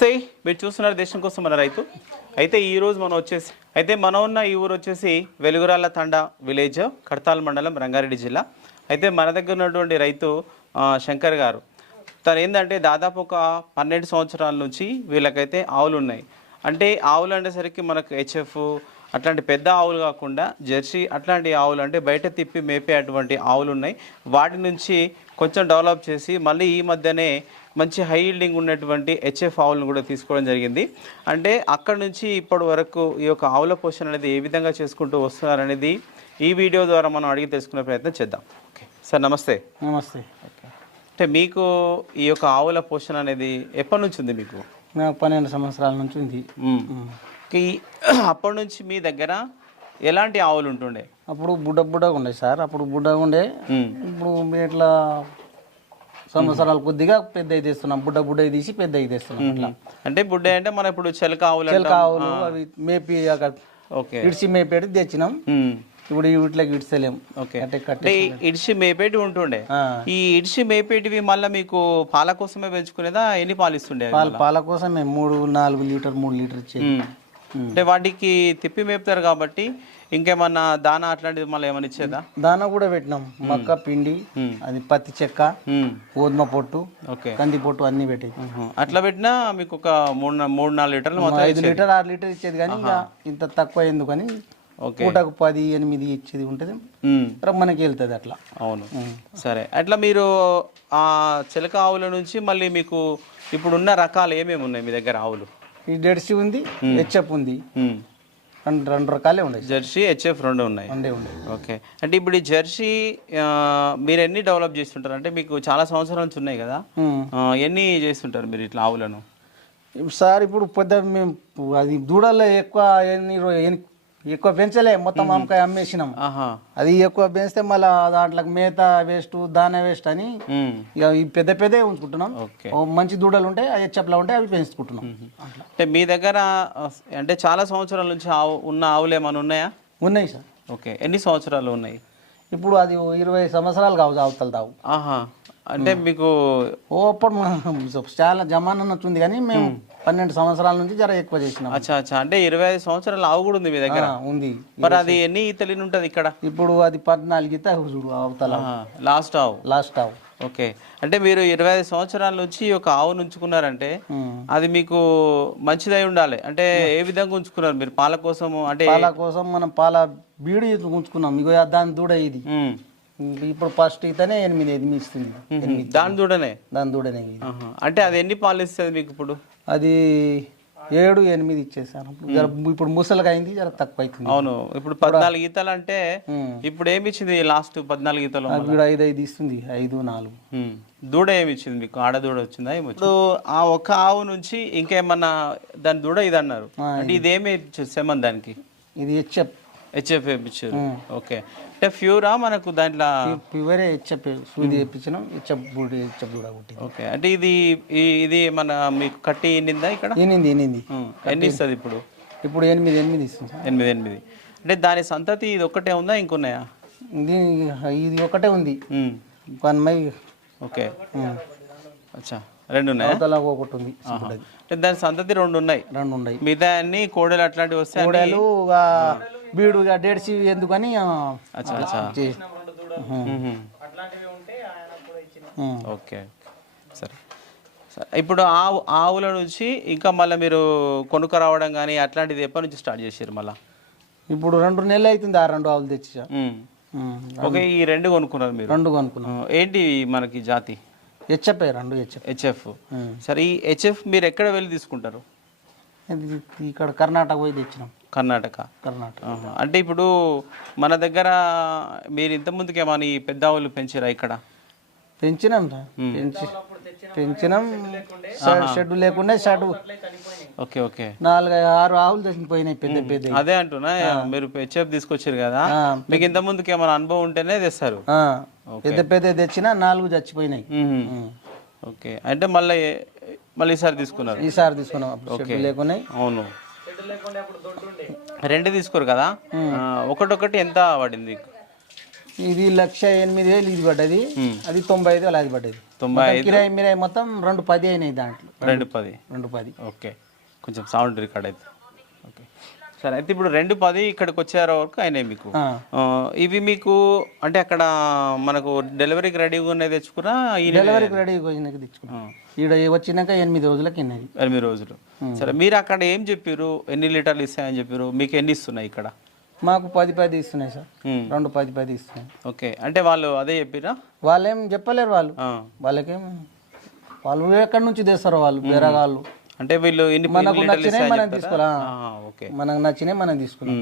నమస్తే. మీరు చూస్తున్నారు దేశం కోసం మన రైతు. అయితే ఈరోజు మనం వచ్చేసి అయితే మనం ఉన్న ఈ ఊరు వచ్చేసి వెలుగురాళ్ళ తండ విలేజ్ కడతాల్ మండలం రంగారెడ్డి జిల్లా. అయితే మన దగ్గర ఉన్నటువంటి రైతు శంకర్ గారు. తను ఏంటంటే దాదాపు ఒక పన్నెండు సంవత్సరాల నుంచి వీళ్ళకైతే ఆవులు ఉన్నాయి అంటే ఆవులు అనేసరికి మనకు హెచ్ఎఫ్ అట్లాంటి పెద్ద ఆవులు కాకుండా జెర్సీ అట్లాంటి ఆవులు అంటే బయట తిప్పి మేపే అటువంటి ఆవులు ఉన్నాయి. వాటి నుంచి కొంచెం డెవలప్ చేసి మళ్ళీ ఈ మధ్యనే మంచి హై ఈల్డింగ్ ఉన్నటువంటి హెచ్ఎఫ్ ఆవులను కూడా తీసుకోవడం జరిగింది. అంటే అక్కడ నుంచి ఇప్పటి వరకు ఈ యొక్క ఆవుల పోషణ అనేది ఏ విధంగా చేసుకుంటూ వస్తున్నారనేది ఈ వీడియో ద్వారా మనం అడిగి తెలుసుకునే ప్రయత్నం చేద్దాం. ఓకే. సార్ నమస్తే. నమస్తే. అంటే మీకు ఈ యొక్క ఆవుల పోషణ అనేది ఎప్పటి నుంచి ఉంది మీకు? పన్నెండు సంవత్సరాల నుంచి ఉంది. అప్పటి నుంచి మీ దగ్గర ఎలాంటి ఆవులు ఉంటుండే? అప్పుడు బుడ్డ బుడ్డగా ఉండే సార్. అప్పుడు బుడ్డగా ఉండే. ఇప్పుడు ఇట్లా సంవత్సరాలు కొద్దిగా పెద్ద తీస్తున్నాం. బుడ్డ బుడ్డ తీసి పెద్ద తీస్తున్నాం ఇట్లా. అంటే బుడ్డ అంటే మనం ఇప్పుడు చెలక ఆవులు చిలక ఆవులు అవి మేపి అక్కడ ఓకే. ఇడిచి మేపేటి తెచ్చినాం. ఇప్పుడు వీటిలోకి ఇడిచలేం ఓకే. అంటే ఇడిచి మేపేటి ఉంటుండే. ఈ ఇడిచి మేపేటివి మళ్ళీ మీకు పాల కోసమే పెంచుకునేదా? ఎన్ని పాలు ఇస్తుండే? పాల పాల కోసం మేము మూడు నాలుగు లీటర్ మూడు లీటర్ ఇచ్చేది. అంటే వాటికి తిప్పి మేపుతారు కాబట్టి ఇంకేమన్నా దానా అట్లాంటిది మళ్ళీ ఏమైనా ఇచ్చేదా? దానా కూడా పెట్టినాం. మక్క పిండి అది పత్తి చెక్క. గోధుమ పొట్టు ఓకే. కంది పొట్టు అన్ని పెట్టేది మ్మ్. అట్లా పెట్టినా మీకు ఒక మూడు మూడు నాలుగు లీటర్లు ఐదు లీటర్ ఆరు లీటర్ ఇచ్చేది కానీ ఇంత తక్కువ ఎందుకని పూటకు పది ఎనిమిది ఇచ్చేది ఉంటుంది. మనకి వెళ్తుంది అట్లా. అవును. సరే. అట్లా మీరు ఆ చిలక ఆవుల నుంచి మళ్ళీ మీకు ఇప్పుడున్న రకాలు ఏమేమి ఉన్నాయి మీ దగ్గర ఆవులు? ఈ జెర్సీ ఉంది హెచ్ఎఫ్ ఉంది. రెండు రెండు రకాలే ఉన్నాయి జెర్సీ హెచ్ఎఫ్ రెండు ఉన్నాయి. ఉండే ఉండే ఓకే. అంటే ఇప్పుడు ఈ జెర్సీ మీరు ఎన్ని డెవలప్ చేస్తుంటారు? అంటే మీకు చాలా సంవత్సరాల నుంచి ఉన్నాయి కదా. ఎన్ని చేస్తుంటారు మీరు ఇట్లా ఆవులను? సార్ ఇప్పుడు పెద్ద మేము అది దూడల్లో ఎక్కువ ఎన్ని ఎన్ని- ఎక్కువ పెంచలే మొత్తం అమ్మకాయ అమ్మేసినాం. ఆహా. అది ఎక్కువ పెంచితే మళ్ళీ దాంట్లో మేత వేస్ట్ దాన వేస్ట్ అని ఈ పెద్ద పెద్ద ఉంచుకుంటున్నాం. మంచి దూడలు ఉంటాయి ఆ హెచ్ఎఫ్లో ఉంటాయి అవి పెంచుకుంటున్నాం. అంటే మీ దగ్గర అంటే చాలా సంవత్సరాల నుంచి ఆవు ఉన్న ఆవులు ఏమైనా ఉన్నాయా? ఉన్నాయి సార్. ఓకే. ఎన్ని సంవత్సరాలు ఉన్నాయి? ఇప్పుడు అది ఇరవై సంవత్సరాలు కావు అవతల దావు. ఆహా. అంటే మీకు అప్పుడు చాలా జమానా ఉంది కానీ మేము పన్నెండు సంవత్సరాల నుంచి జర ఎక్కువ చేసినాం. అచ్చా అచ్చా. అంటే ఇరవై ఐదు సంవత్సరాల ఆవు కూడా ఉంది మీ దగ్గర? ఉంది. మరి అది ఎన్ని ఈతలిని ఉంటుంది ఇక్కడ? ఇప్పుడు అది పద్నాలుగు ఇత చూడు అవతల లాస్ట్ ఆవు. లాస్ట్ ఆవు. ఓకే. అంటే మీరు ఇరవై ఐదు సంవత్సరాల నుంచి ఒక ఆవును ఉంచుకున్నారంటే. అది మీకు మంచిదై ఉండాలి. అంటే ఏ విధంగా ఉంచుకున్నారు మీరు? పాల కోసము అంటే పాల కోసం మనం పాల బీడి ఉంచుకున్నాం. ఇగో దాని దూడ ఇది. ఇప్పుడు ఫస్ట్ ఇతనే ఎనిమిది ఎనిమిది ఇస్తుంది. ఎనిమిది దాని దూడనే? దాని దూడనే ఇది. అంటే అది ఎన్ని పాలు ఇస్తుంది మీకు ఇప్పుడు? అది ఏడు ఎనిమిది ఇచ్చేసాను. ఇప్పుడు జర ఇప్పుడు ముసలిగా అయింది జర తక్కువ అవుతుంది అవును. ఇప్పుడు పద్నాలుగు ఈతలు అంటే ఉమ్. ఇప్పుడు ఏమి ఇచ్చింది లాస్ట్ పద్నాలుగు ఈతలు ఇప్పుడు ఐదు ఐదు ఇస్తుంది. ఐదు నాలుగు. ఉమ్. దూడ ఏమి ఇచ్చింది మీకు? ఆడ దూడ వచ్చిందా? ఏమి? ఇప్పుడు ఆ ఒక్క ఆవు నుంచి ఇంకేమన్నా దాని దూడ ఇది అన్నారు. అంటే ఇదేమి సెమన్ దానికి? ఇది హెచ్ఎఫ్. హెచ్ఎఫ్ వేయించారు ఓకే. అంటే ఫ్యూరా మనకు దాంట్లో ప్యూరే హెచ్ఎఫ్ సూది తెప్పించినాం హెచ్ఎఫ్ బూడి హెచ్ఎఫ్ కూడా కుట్టింది. ఓకే. అంటే ఇది ఇది మన మీకు కట్టి ఎన్నిందా ఇక్కడ? ఎనిమిది ఎనిమిది. ఎన్ని ఇస్తుంది ఇప్పుడు? ఇప్పుడు ఎనిమిది ఎనిమిది ఇస్తుంది ఎనిమిది ఎనిమిది. అంటే దాని సంతతి ఇది ఒక్కటే ఉందా ఇంకున్నాయా? ఇది ఒకటే ఉంది. ఉమ్. One my okay. అచ్చా. రెండు ఉన్నాయా? ఒకటి ఉంది. అంటే దాని సంతతి రెండు ఉన్నాయి. రెండు ఉన్నాయి. మిగతా అన్ని కోడలు అట్లాంటివి వస్తే అన్ని- కోడలు ఇక బీడు ఇక డేడ్సి ఎందుకని. ఓకే సరే. సరే ఇప్పుడు ఆవు ఆవుల నుంచి ఇంకా మళ్ళీ మీరు కొనుక్క రావడం కానీ అట్లాంటిది ఎప్పటి నుంచి స్టార్ట్ చేసారు మళ్ళీ? ఇప్పుడు రెండు నెలలు అవుతుంది ఆ రెండు ఆవులు తెచ్చా. ఓకే ఈ రెండు కొనుక్కున్నారు మీరు? రెండు కొనుక్కున్నాం. ఆ, ఏంటి మనకి జాతి? హెచ్ఎఫ్ రెండు హెచ్ఎఫ్. హెచ్ఎఫ్. సరే ఈ హెచ్ఎఫ్ మీరు ఎక్కడ వెళ్ళి తీసుకుంటారు? ఇక్కడ కర్ణాటక పోయి తెచ్చినాం. కర్ణాటక. కర్ణాటక. అంటే ఇప్పుడు మన దగ్గర మీరు ఇంత ముందుకు ఏమైనా ఈ పెద్ద ఆవులు పెంచారా ఇక్కడ? పెంచినాం పెంచి పెంచినాం. షెడ్- షెడ్ లేకుండా షెడ్ ఓకే ఓకే. నాలుగు ఆరు ఆవులు చచ్చిపోయినాయి పెద్ద పెద్ద. అదే అంటున్నా మీరు హెచ్ఎఫ్ తీసుకొచ్చారు కదా? ఆ. మీకు ఇంత ముందుకు ఏమైనా అనుభవం ఉంటేనే తెస్తారు. ఆ, పెద్ద పెద్ద తెచ్చినా నాలుగు చచ్చిపోయినాయి. మ్మ్. ఓకే. అంటే మళ్ళీ మళ్ళీ ఈసారి తీసుకున్నారు. ఈసారి తీసుకున్నాం అప్పుడు. షెడ్ లేకున్నాయి. అవును. రెండు తీసుకోరు కదా? ఒకటొకటి ఎంత పడింది? ఇది లక్ష ఎనిమిది వేలు ఇది పడ్డది. అది తొంభై ఐదు వేలు అది పడ్డది. తొంభై మొత్తం కిరాయి మిరాయి మొత్తం రెండు పది అయినాయి దాంట్లో. రెండు పది? రెండు పది. ఓకే. కొంచెం సౌండ్ రికార్డ్ అయితే. ఓకే. సరే అయితే ఇప్పుడు రెండు పది ఇక్కడికి వచ్చారు వరకు అయినాయి మీకు. ఇవి మీకు అంటే అక్కడ మనకు డెలివరీకి రెడీగా ఉన్నాయి తెచ్చుకున్నా ఈ డెలివరీకి రెడీ వచ్చినాక తెచ్చుకున్నాం. ఈడ వచ్చినాక ఎనిమిది రోజులకి ఎన్నది ఎనిమిది రోజులు. సరే మీరు అక్కడ ఏం చెప్పారు ఎన్ని లీటర్లు ఇస్తాయని చెప్పారు మీకు ఎన్ని ఇస్తున్నాయి ఇక్కడ? మాకు పది పది ఇస్తున్నాయి సార్. రెండు పది పది ఇస్తున్నాయి. ఓకే. అంటే వాళ్ళు అదే చెప్పిరా వాళ్ళేం చెప్పలేరు వాళ్ళు. వాళ్ళకేం వాళ్ళు ఎక్కడి నుంచి తెస్తారు వాళ్ళు? వేరే వాళ్ళు అంటే వీళ్ళు ఎన్ని మనకు నచ్చినాయి మనం ఆ, ఓకే. మనకు నచ్చినాయి మనం తీసుకున్నాం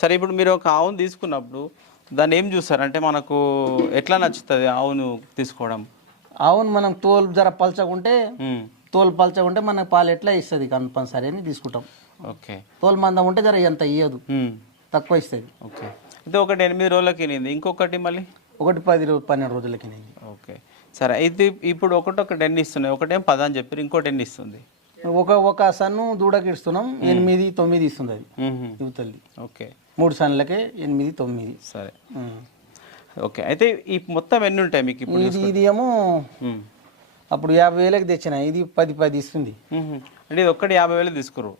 సరే ఇప్పుడు మీరు ఒక ఆవును తీసుకున్నప్పుడు దాన్ని ఏం చూస్తారు? అంటే మనకు ఎట్లా నచ్చుతుంది ఆవును తీసుకోవడం? అవును మనం తోలు జర పల్చకుంటే. తోలు పల్చకుంటే మనకు పాలు ఎట్లా ఇస్తుంది కంపల్సరీ అని తీసుకుంటాం. ఓకే. తోలు మందం ఉంటే జర ఎంత ఇయ్యదు. తక్కువ ఇస్తుంది. ఓకే. అయితే ఒకటి ఎనిమిది రోజులకి ఇనింది. ఇంకొకటి మళ్ళీ? ఒకటి పది రోజు పన్నెండు రోజులకి నెయ్యి. ఓకే. సరే అయితే ఇప్పుడు ఒకటొకటి ఎన్ని ఇస్తున్నాయి? ఒకటేం పది అని చెప్పారు ఇంకోటి ఎన్ని ఇస్తుంది? ఒక ఒక సన్ను దూడకి ఇస్తున్నాం ఎనిమిది తొమ్మిది ఇస్తుంది అది. యువతల్లి ఓకే. మూడు సన్నులకే ఎనిమిది తొమ్మిది. సరే. ఓకే. అయితే ఈ మొత్తం ఎన్ని ఉంటాయి మీకు ఇప్పుడు ఇది ఇది ఏమో. అప్పుడు యాభై వేలకు తెచ్చిన. ఇది పది పది ఇస్తుంది. అంటే ఇది ఒక్కటి యాభై వేలు తీసుకురు.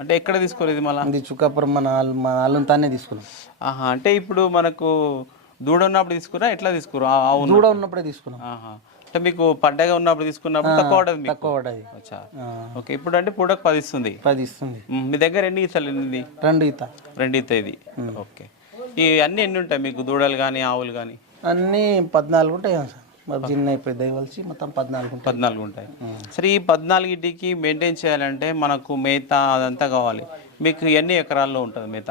అంటే ఎక్కడ తీసుకోరు ఇది మళ్ళా? ఇది చుక్కాపురం మన అల్లు- మా అల్లం తానే తీసుకున్నాం. ఆహా. అంటే ఇప్పుడు మనకు దూడ ఉన్నప్పుడు తీసుకురా ఎట్లా తీసుకురు దూడ ఉన్నప్పుడే తీసుకున్నాం. ఆహా. అంటే మీకు పడ్డగా ఉన్నప్పుడు తీసుకున్నప్పుడు తక్కువ పడదు తక్కువ పడ్డది ఓకే. ఇప్పుడు అంటే పూడకు పది ఇస్తుంది. పది ఇస్తుంది. మీ దగ్గర ఎన్ని ఇస్తాలు ఎన్ని? రెండు ఈత. రెండు ఇస్తాయి ఇది. ఓకే. ఈ అన్ని ఎన్ని ఉంటాయి మీకు? దూడలు కానీ ఆవులు కానీ అన్నీ పద్నాలుగు ఉంటాయి సార్. మరి చిన్న పెద్ద కలిసి మొత్తం పద్నాలుగు పద్నాలుగు ఉంటాయి. సరే ఈ పద్నాలుగింటికి మెయింటైన్ చేయాలంటే మనకు మేత అదంతా కావాలి. మీకు ఎన్ని ఎకరాల్లో ఉంటుంది మేత?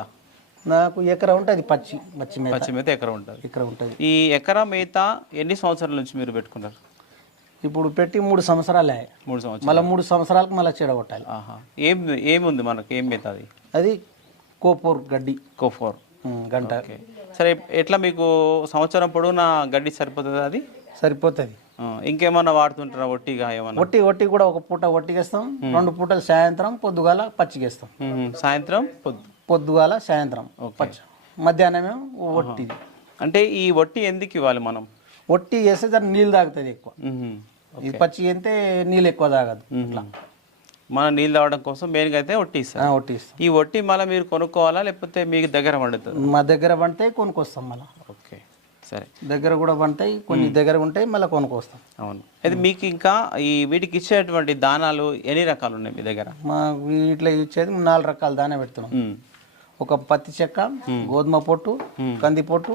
నాకు ఎకరా ఉంటుంది పచ్చి పచ్చి మేత. పచ్చి మేత ఎకరం ఉంటుంది. ఎకరా ఉంటుంది. ఈ ఎకరా మేత ఎన్ని సంవత్సరాల నుంచి మీరు పెట్టుకున్నారు? ఇప్పుడు పెట్టి మూడు సంవత్సరాలే. మూడు సంవత్సరాలు. మళ్ళీ మూడు సంవత్సరాలకు మళ్ళీ చెడగొట్టాలి ఆహా. ఏం ఏముంది మనకు? ఏం మేత అది? అది కోపూర్ గడ్డి. కోఫోర్ గంట. సరే ఎట్లా మీకు సంవత్సరం పొడవునా గడ్డి సరిపోతుంది అది? సరిపోతుంది. ఇంకేమన్నా వాడుతుంటారా? ఒట్టిగా ఏమన్నా? ఒట్టి ఒట్టి కూడా ఒక పూట ఒట్టికేస్తాం. రెండు పూటలు సాయంత్రం పొద్దుగాల పచ్చికేస్తాం. సాయంత్రం పొద్దు. పొద్దుగాల సాయంత్రం. పచ్చి. మధ్యాహ్నమేమో ఒట్టి. అంటే ఈ వట్టి ఎందుకు ఇవ్వాలి మనం? ఒట్టి వేస్తే దాన్ని నీళ్ళు తాగుతుంది ఎక్కువ. ఇది పచ్చి అయితే నీళ్ళు ఎక్కువ తాగదు ఇట్లా. మన నీళ్ళు తాగడం కోసం మెయిన్గా అయితే వట్టి ఇస్తారు. ఆ, ఒట్టి ఇస్తాం. ఈ వట్టి మళ్ళీ మీరు కొనుక్కోవాలా? లేకపోతే మీకు దగ్గర పండుతుంది మా దగ్గర పండుతాయి కొనుక్కొస్తాం మళ్ళీ. ఓకే సరే. దగ్గర కూడా పండుతాయి కొన్ని దగ్గర ఉంటాయి మళ్ళీ కొనుక్కొస్తాం. అవును. అయితే మీకు ఇంకా ఈ వీటికి ఇచ్చేటువంటి దానాలు ఎన్ని రకాలు ఉన్నాయి మీ దగ్గర? మా వీటిలో ఇచ్చేది నాలుగు రకాల దానా పెడుతున్నాం. ఒక పత్తి చెక్క గోధుమ పొట్టు కంది పొట్టు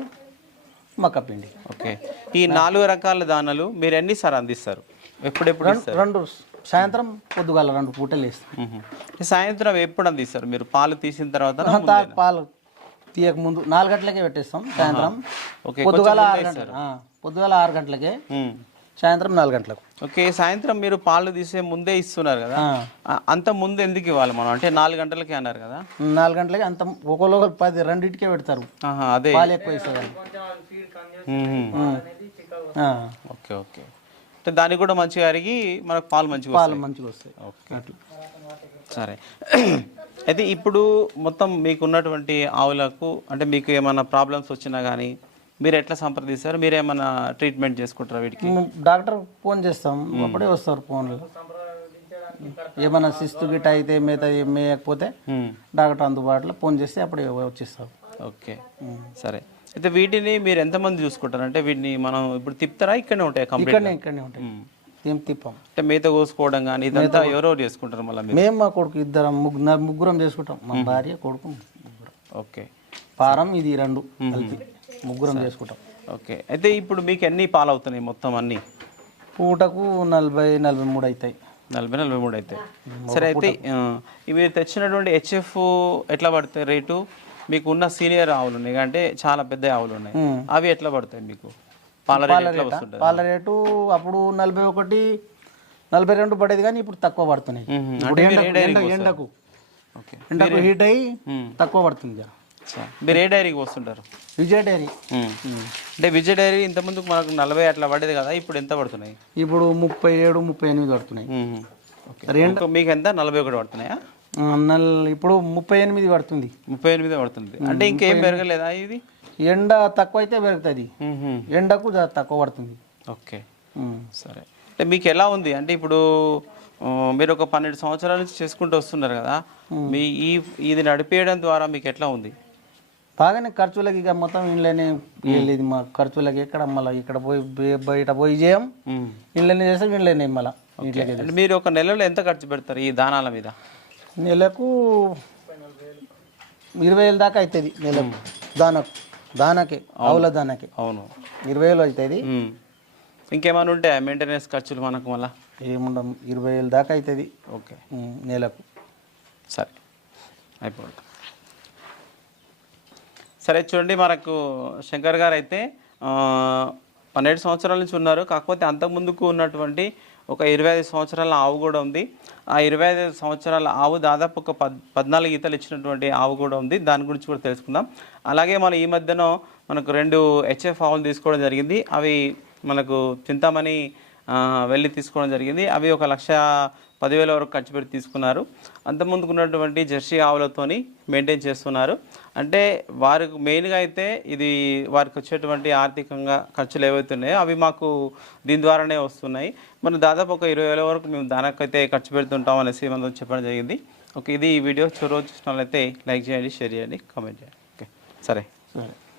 మక్క పిండి ఓకే. ఈ నాలుగు రకాల దానాలు మీరు ఎన్నిసార్లు అందిస్తారు? ఎప్పుడెప్పుడు రెండు సాయంత్రం పొద్దుగాల రెండు పూటలు వేస్తాం. సాయంత్రం ఎప్పుడు అందిస్తారు మీరు పాలు తీసిన తర్వాత పాలు తీయక ముందు నాలుగు గంటలకే పెట్టేస్తాం సాయంత్రం. ఓకే పొద్దుగాల ఆరు గంటలకు ఆ, పొద్దుగాల ఆరు గంటలకే. సాయంత్రం నాలుగు గంటలకు. ఓకే సాయంత్రం మీరు పాలు తీసే ముందే ఇస్తున్నారు కదా? అంత ముందు ఎందుకు ఇవ్వాలి మనం? అంటే నాలుగు గంటలకే అన్నారు కదా? నాలుగు గంటలకి అంత ఒకళ్ళు పది రెండింటికే పెడతారు. అదే. పాలు ఎక్కువ ఇస్తారు ఓకే ఓకే. అంటే దానికి కూడా మంచిగా అరిగి మనకు పాలు మంచిగా పాలు మంచిగా వస్తాయి. ఓకే. సరే. అయితే ఇప్పుడు మొత్తం మీకు ఉన్నటువంటి ఆవులకు అంటే మీకు ఏమైనా ప్రాబ్లమ్స్ వచ్చినా కానీ మీరు ఎట్లా సంప్రదిస్తారు? మీరు ఏమైనా ట్రీట్మెంట్ చేసుకుంటారా వీటికి? డాక్టర్ ఫోన్ చేస్తాం. అప్పుడే వస్తారు ఫోన్లో. ఏమైనా శిస్తు గిట్ట అయితే మేత మేయకపోతే. డాక్టర్ అందుబాటులో ఫోన్ చేస్తే అప్పుడే వచ్చేస్తారు ఓకే. సరే. అయితే వీటిని మీరు ఎంతమంది చూసుకుంటారు? అంటే వీటిని మనం ఇప్పుడు తిప్పుతారా? ఇక్కడనే ఉంటాయి కంప్లీట్ ఇక్కడనే ఇక్కడనే ఉంటాయి. ఏం తిప్పాం. అంటే మేత కోసుకోవడం కానీ ఇదంతా ఎవరెవరు చేసుకుంటారు మళ్ళీ మీరు? మేము మా కొడుకు ఇద్దరం ముగ్గురు ముగ్గురం చేసుకుంటాం. మా భార్య కొడుకు ముగ్గురం. ఓకే. పారం ఇది రెండు కలిపి ముగ్గురం చేసుకుంటాం. ఓకే. అయితే ఇప్పుడు మీకు ఎన్ని పాలు అవుతున్నాయి మొత్తం అన్నీ? పూటకు నలభై నలభై మూడు అవుతాయి నలభై నలభై మూడు అయితే సరే అయితే ఇవి తెచ్చినటువంటి హెచ్ఎఫ్ ఎట్లా పడతాయి రేటు? మీకు ఉన్న సీనియర్ ఆవులు ఉన్నాయి. అంటే చాలా పెద్ద ఆవులు ఉన్నాయి. అవి ఎట్లా పడతాయి మీకు? పాల రేట్ పాల రేటు? అప్పుడు నలభై ఒకటి నలభై రెండు పడేది కానీ ఇప్పుడు తక్కువ పడుతున్నాయి. ఎండకు ఎండకు హీట్ అయ్యి. తక్కువ పడుతుంది. మీరు ఏ డైరీకి వస్తుంటారు? విజయ డైరీ. అంటే విజయ్ డైరీ ఇంతకుముందు మనకు నలభై అట్లా పడేది కదా ఇప్పుడు ఎంత పడుతున్నాయి? ఇప్పుడు ముప్పై ఏడు ముప్పై ఎనిమిది పడుతున్నాయి. మీకు ఎంత? నలభై ఒకటి పడుతున్నాయా? ఇప్పుడు ముప్పై ఎనిమిది పడుతుంది. ముప్పై ఎనిమిది పడుతుంది. అంటే ఇంకేం పెరగలేదా ఇది? ఎండ తక్కువ అయితే పెరుగుతుంది. ఎండకు తక్కువ పడుతుంది. ఓకే. సరే. అంటే మీకు ఎలా ఉంది? అంటే ఇప్పుడు మీరు ఒక పన్నెండు సంవత్సరాల నుంచి చేసుకుంటూ వస్తున్నారు కదా. మీ ఈ ఇది నడిపేయడం ద్వారా మీకు ఎట్లా ఉంది? బాగానే ఖర్చులకి ఇక మొత్తం ఇంట్లోనే వెళ్ళేది మా ఖర్చులకి. ఎక్కడ మళ్ళీ ఇక్కడ పోయి బయ- బయట పోయి చేయం. ఇంట్లోనే చేస్తాం ఇంట్లోనే మళ్ళీ మీరు ఒక నెలలో ఎంత ఖర్చు పెడతారు ఈ దానాల మీద? నెలకు ఇరవై వేలు దాకా అవుతుంది నెలకు. దానకు దానకే ఆవుల దానకే. అవును. ఇరవై వేలు అవుతుంది. ఇంకేమైనా ఉంటాయా మెయింటెనెన్స్ ఖర్చులు మనకు మళ్ళా? ఏముండం ఇరవై వేలు దాకా అవుతుంది ఓకే. నెలకు. సరే. అయిపోయింది సరే చూడండి మనకు శంకర్ గారు అయితే పన్నెండు సంవత్సరాల నుంచి ఉన్నారు. కాకపోతే అంతకుముందుకు ఉన్నటువంటి ఒక ఇరవై ఐదు సంవత్సరాల ఆవు కూడా ఉంది. ఆ ఇరవై ఐదు సంవత్సరాల ఆవు దాదాపు ఒక పద్ పద్నాలుగు ఈతలు ఇచ్చినటువంటి ఆవు కూడా ఉంది. దాని గురించి కూడా తెలుసుకుందాం. అలాగే మనం ఈ మధ్యన మనకు రెండు హెచ్ఎఫ్ ఆవులు తీసుకోవడం జరిగింది. అవి మనకు చింతామణి వెళ్ళి తీసుకోవడం జరిగింది. అవి ఒక లక్ష పదివేల వరకు ఖర్చు పెట్టి తీసుకున్నారు. అంతకుముందుకున్నటువంటి జెర్సీ ఆవులతోని మెయింటైన్ చేస్తున్నారు. అంటే వారికి మెయిన్గా అయితే ఇది వారికి వచ్చేటువంటి ఆర్థికంగా ఖర్చులు ఏవైతే ఉన్నాయో అవి మాకు దీని ద్వారానే వస్తున్నాయి. మనం దాదాపు ఒక ఇరవై వేల వరకు మేము దానికైతే ఖర్చు పెడుతుంటాం అనేసి మనం చెప్పడం జరిగింది. ఓకే ఇది ఈ వీడియో. చివరి చూసిన వాళ్ళైతే లైక్ చేయండి షేర్ చేయండి కామెంట్ చేయండి. ఓకే సరే. సరే.